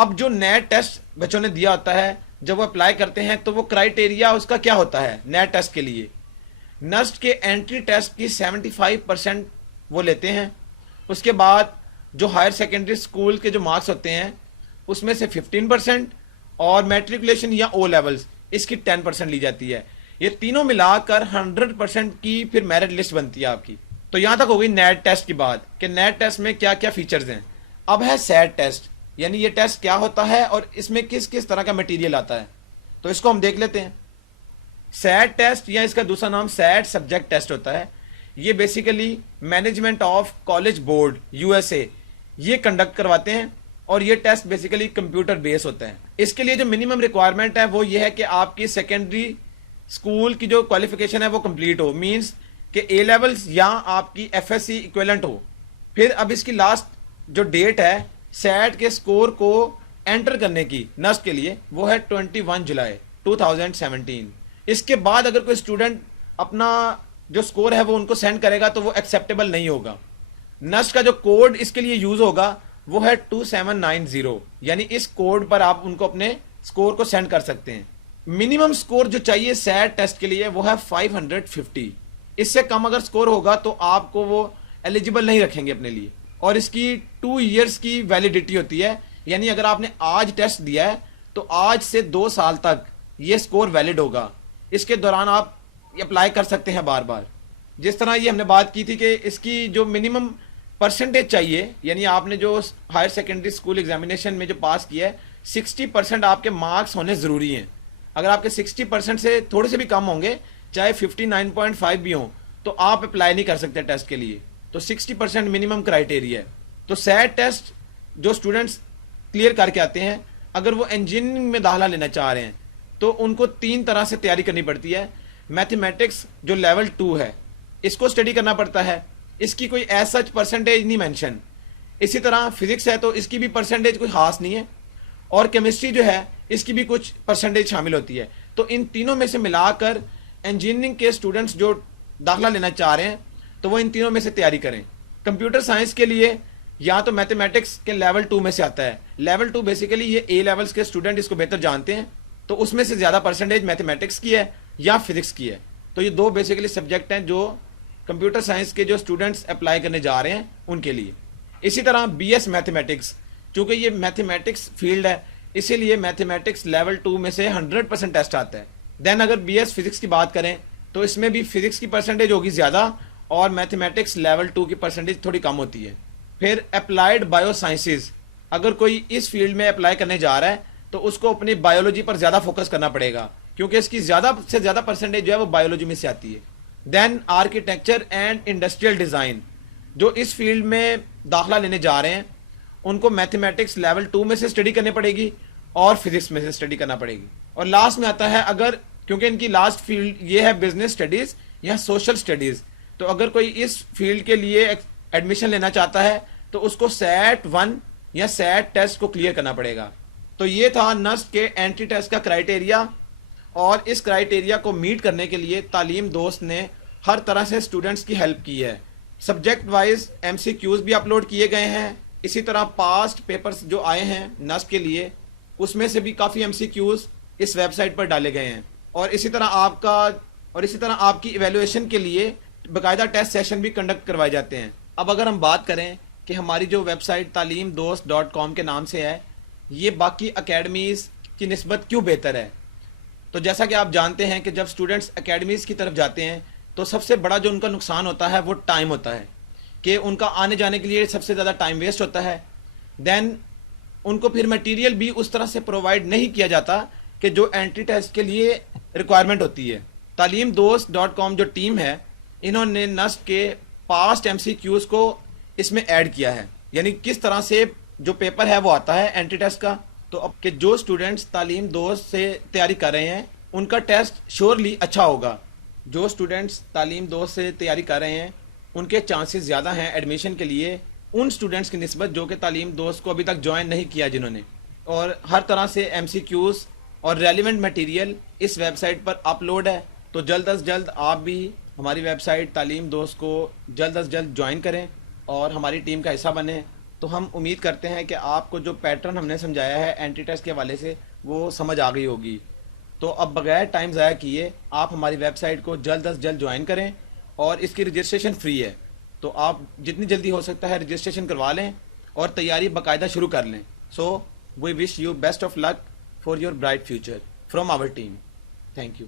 अब जो net test बच्चों ने दिया होता है, जब वो अप्लाई करते हैं तो वो क्राइटेरिया उसका क्या होता है नेट टेस्ट के लिए? नस्ट के एंट्री टेस्ट की 75% वो लेते हैं। उसके बाद जो हायर सेकेंडरी स्कूल के जो मार्क्स होते हैं उसमें से 15% और मैट्रिकुलेशन या ओ लेवल्स इसकी 10% ली जाती है। ये तीनों मिलाकर 100% की फिर मेरिट लिस्ट बनती है आपकी। तो यहां तक हो गई नेट टेस्ट की बात कि नेट टेस्ट में क्या क्या फीचर्स हैं। अब है सेट टेस्ट, यानी ये टेस्ट क्या होता है और इसमें किस किस तरह का मटेरियल आता है, तो इसको हम देख लेते हैं। सैट टेस्ट या इसका दूसरा नाम सैट सब्जेक्ट टेस्ट होता है। ये basically management of college board USA ये कंडक्ट करवाते हैं और ये टेस्ट बेसिकली कंप्यूटर बेस होता है। इसके लिए जो मिनिमम रिक्वायरमेंट है वो ये है कि आपकी सेकेंडरी स्कूल की जो क्वालिफिकेशन है वो कंप्लीट हो, मींस कि ए लेवल्स या आपकी एफएससी इक्विवेलेंट हो। फिर अब इसकी लास्ट जो डेट है सैट के स्कोर को एंटर करने की नस्ट के लिए वो है 21 जुलाई 2017। इसके बाद अगर कोई स्टूडेंट अपना जो स्कोर है वो उनको सेंड करेगा तो वो एक्सेप्टेबल नहीं होगा। नस्ट का जो कोड इसके लिए यूज होगा वो है 2790, यानी इस कोड पर आप उनको अपने स्कोर को सेंड कर सकते हैं। मिनिमम स्कोर जो चाहिए सैट टेस्ट के लिए वो है 550। इससे कम अगर स्कोर होगा तो आपको वो एलिजिबल नहीं रखेंगे अपने लिए। और इसकी 2 इयर्स की वैलिडिटी होती है, यानी अगर आपने आज टेस्ट दिया है तो आज से 2 साल तक ये स्कोर वैलिड होगा। इसके दौरान आप अप्लाई कर सकते हैं बार बार। जिस तरह ये हमने बात की थी कि इसकी जो मिनिमम परसेंटेज चाहिए, यानी आपने जो हायर सेकेंडरी स्कूल एग्जामिनेशन में जो पास किया है 60% आपके मार्क्स होने ज़रूरी हैं। अगर आपके 60% से थोड़े से भी कम होंगे, चाहे 59.5 भी हों, तो आप अप्लाई नहीं कर सकते टेस्ट के लिए। तो 60% मिनिमम क्राइटेरिया है। तो सैट टेस्ट जो स्टूडेंट्स क्लियर करके आते हैं, अगर वो इंजीनियरिंग में दाखिला लेना चाह रहे हैं तो उनको 3 तरह से तैयारी करनी पड़ती है। मैथमेटिक्स जो लेवल 2 है इसको स्टडी करना पड़ता है, इसकी कोई एज सच परसेंटेज नहीं मेंशन। इसी तरह फिजिक्स है तो इसकी भी परसेंटेज कोई खास नहीं है, और केमिस्ट्री जो है इसकी भी कुछ परसेंटेज शामिल होती है। तो इन तीनों में से मिलाकर इंजीनियरिंग के स्टूडेंट्स जो दाखिला लेना चाह रहे हैं तो वो इन तीनों में से तैयारी करें। कंप्यूटर साइंस के लिए या तो मैथमेटिक्स के लेवल 2 में से आता है। लेवल 2 बेसिकली ये ए लेवल्स के स्टूडेंट इसको बेहतर जानते हैं, तो उसमें से ज़्यादा परसेंटेज मैथमेटिक्स की है या फिजिक्स की है। तो ये 2 बेसिकली सब्जेक्ट हैं जो कंप्यूटर साइंस के जो स्टूडेंट्स अप्लाई करने जा रहे हैं उनके लिए। इसी तरह बीएस मैथमेटिक्स, चूँकि ये मैथमेटिक्स फील्ड है इसीलिए मैथमेटिक्स लेवल 2 में से 100% टेस्ट आता है। देन अगर बीएस फिजिक्स की बात करें तो इसमें भी फिजिक्स की परसेंटेज होगी ज़्यादा और मैथमेटिक्स लेवल 2 की परसेंटेज थोड़ी कम होती है। फिर अप्लाइड बायो साइंसेज, अगर कोई इस फील्ड में अप्लाई करने जा रहा है तो उसको अपनी बायोलॉजी पर ज़्यादा फोकस करना पड़ेगा, क्योंकि इसकी ज़्यादा से ज़्यादा परसेंटेज जो है वो बायोलॉजी में से आती है। Then architecture and industrial design, जो इस फील्ड में दाखिला लेने जा रहे हैं उनको मैथमेटिक्स लेवल 2 में से स्टडी करनी पड़ेगी और फिजिक्स में से स्टडी करना पड़ेगी। और लास्ट में आता है, अगर क्योंकि इनकी लास्ट फील्ड ये है बिजनेस स्टडीज़ या सोशल स्टडीज़, तो अगर कोई इस फील्ड के लिए एडमिशन लेना चाहता है तो उसको सैट 1 या सैट टेस्ट को क्लियर करना पड़ेगा। तो ये था नस्ट के एंट्री टेस्ट का क्राइटेरिया, और इस क्राइटेरिया को मीट करने के लिए तालीम दोस्त ने हर तरह से स्टूडेंट्स की हेल्प की है। सब्जेक्ट वाइज एमसीक्यूज भी अपलोड किए गए हैं। इसी तरह पास्ट पेपर्स जो आए हैं नस्ट के लिए उसमें से भी काफ़ी एमसीक्यूज इस वेबसाइट पर डाले गए हैं। और इसी तरह आपकी इवेलुएशन के लिए बाकायदा टेस्ट सेशन भी कंडक्ट करवाए जाते हैं। अब अगर हम बात करें कि हमारी जो वेबसाइट talimdost.com के नाम से है ये बाकी अकेडमीज़ की निस्बत क्यों बेहतर है, तो जैसा कि आप जानते हैं कि जब स्टूडेंट्स अकेडमीज़ की तरफ जाते हैं तो सबसे बड़ा जो उनका नुकसान होता है वो टाइम होता है, कि उनका आने जाने के लिए सबसे ज़्यादा टाइम वेस्ट होता है। देन उनको फिर मटेरियल भी उस तरह से प्रोवाइड नहीं किया जाता कि जो एंट्री टेस्ट के लिए रिक्वायरमेंट होती है। talimdost.com जो टीम है इन्होंने नस्ट के पास्ट एमसीक्यूज को इसमें ऐड किया है, यानी किस तरह से जो पेपर है वो आता है एंट्री टेस्ट का। तो अब के जो स्टूडेंट्स तालीम दोस्त से तैयारी कर रहे हैं उनका टेस्ट श्योरली अच्छा होगा। जो स्टूडेंट्स तालीम दोस्त से तैयारी कर रहे हैं उनके चांसेस ज़्यादा हैं एडमिशन के लिए उन स्टूडेंट्स की निस्बत जो कि तालीम दोस्त को अभी तक ज्वाइन नहीं किया जिन्होंने। और हर तरह से एमसीक्यूज और रेलिवेंट मटेरियल इस वेबसाइट पर अपलोड है। तो जल्द अज जल्द आप भी हमारी वेबसाइट तालीम दोस्त को जल्द अज जल्द ज्वाइन करें और हमारी टीम का हिस्सा बने। तो हम उम्मीद करते हैं कि आपको जो पैटर्न हमने समझाया है एंट्री टेस्ट के हवाले से वो समझ आ गई होगी। तो अब बगैर टाइम ज़ाया किए आप हमारी वेबसाइट को जल्द अज जल्द ज्वाइन करें, और इसकी रजिस्ट्रेशन फ्री है। तो आप जितनी जल्दी हो सकता है रजिस्ट्रेशन करवा लें और तैयारी बाकायदा शुरू कर लें। So we wish you best of luck for your bright future from our team. Thank you.